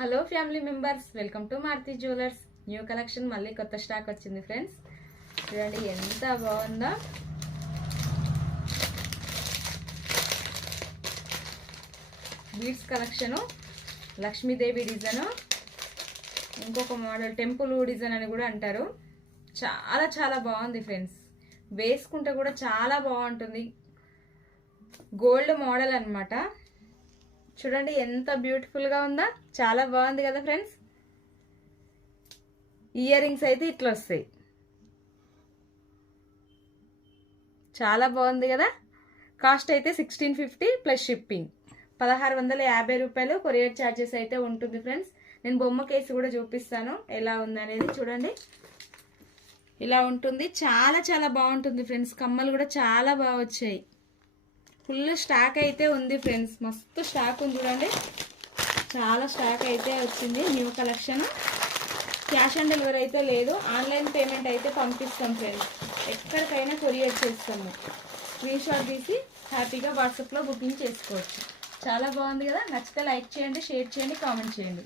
Hello family members, welcome to Maruti jewellers. New collection మళ్ళీ కొత్త stock వచ్చింది ఫ్రెండ్స్. చూడండి ఎంత బాగుందో. బీడ్స్ కలెక్షను, లక్ష్మీదేవి డిజైను, ఇంకొక మోడల్ టెంపుల్ డిజైన్ అని కూడా అంటారు. చాలా చాలా బాగుంది ఫ్రెండ్స్. వేసుకుంటే కూడా చాలా బాగుంటుంది. గోల్డ్ మోడల్ అన్నమాట. చూడండి ఎంత బ్యూటిఫుల్గా ఉందా, చాలా బాగుంది కదా ఫ్రెండ్స్. ఇయర్ రింగ్స్ అయితే ఇట్లా వస్తాయి, చాలా బాగుంది కదా. కాస్ట్ అయితే 1650 ప్లస్ షిప్పింగ్, 1650 రూపాయలు. కొరియర్ ఛార్జెస్ అయితే ఉంటుంది ఫ్రెండ్స్. నేను బొమ్మ కేసు కూడా చూపిస్తాను ఎలా ఉందనేది. చూడండి ఇలా ఉంటుంది, చాలా చాలా బాగుంటుంది ఫ్రెండ్స్. కమ్మలు కూడా చాలా బాగా వచ్చాయి. ఫుల్ స్టాక్ అయితే ఉంది ఫ్రెండ్స్, మస్తు స్టాక్ ఉంది చూడండి. చాలా స్టాక్ అయితే వచ్చింది. New collection. Cash on delivery అయితే లేదు, ఆన్లైన్ పేమెంట్ అయితే పంపిస్తాం ఫ్రెండ్స్. ఎక్కడికైనా కొరియర్ చేస్తాము. స్క్రీన్ షాట్ తీసి హ్యాపీగా వాట్సాప్లో బుకింగ్ చేసుకోవచ్చు. చాలా బాగుంది కదా. నచ్చితే లైక్ చేయండి, షేర్ చేయండి, కామెంట్ చేయండి.